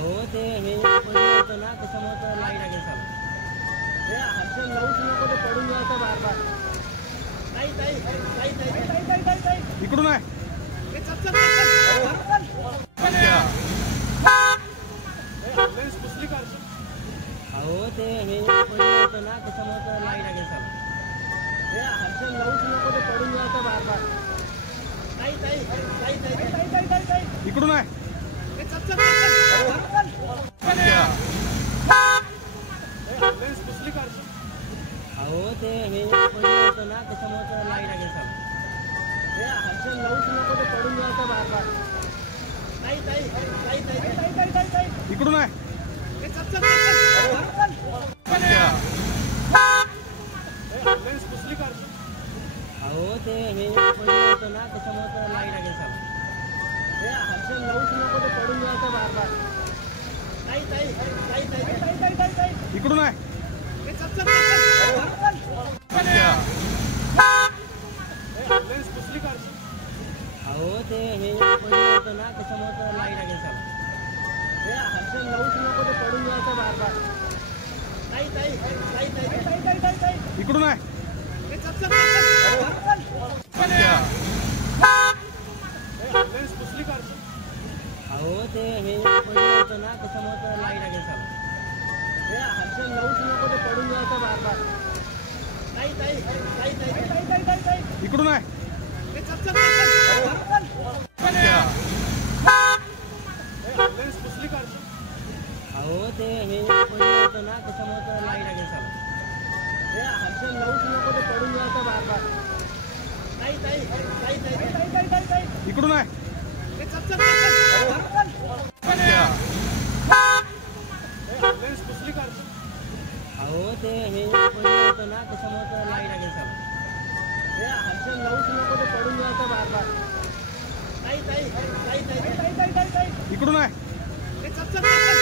अहो ते हे पडलं होतं ना त्याच्यामुळे तर लाईट आली साला. हे हर्षण लावूच नको ते पडून जायचं बार बार. ताई ताई ताई ताई ताई ताई ताई ताई इकडून आहे. हे चल चल चल. अहो ते हे पडलं होतं ना त्याच्यामुळे तर लाईट आली साला. हे हर्षण लावूच नको ते पडून जायचं बार बार. ताई ताई ताई ताई ताई ताई ताई ताई इकडून आहे. हे चल चल चल. अहो ते हे पडलं होतं ना त्याच्यामुळे तर लाईट आली साला. हे हर्षण लावूच नको ते पडून जायचं बार बार. ताई ताई ताई ताई ताई ताई ताई ताई इकडून आहे. हे चल चल चल. अहो ते हे पडलं होतं ना त्याच्यामुळे तर लाईट आली साला. हे हर्षण लावूच नको ते पडून जायचं बार बार. ताई ताई ताई ताई ताई ताई ताई ताई इकडून आहे. हे चल चल चल. अहो ते हे पडलं होतं ना त्याच्यामुळे तर लाईट आली साला. हे हर्षण लावूच नको ते पडून जायचं बार बार. ताई ताई ताई ताई ताई ताई ताई ताई इकडून आहे. हे चल चल चल. अहो ते हे पडलं होतं ना त्याच्यामुळे तर लाईट आली साला. हे हर्षण लावूच नको ते पडून जायचं बार बार. ताई ताई ताई ताई ताई ताई ताई ताई इकडून आहे. हे चल चल चल. अहो ते हे पडलं होतं ना त्याच्यामुळे तर लाईट आली साला. हे हर्षण लावूच नको ते पडून जायचं बार बार. ताई ताई ताई ताई ताई ताई ताई ताई इकडून आहे. हे चल चल चल. अहो ते हे पडलं होतं ना त्याच्यामुळे तर लाईट आली साला. हे हर्षण लावूच नको ते पडून जायचं बार बार. ताई ताई ताई ताई ताई ताई ताई ताई इकडून आहे. हे चल चल चल.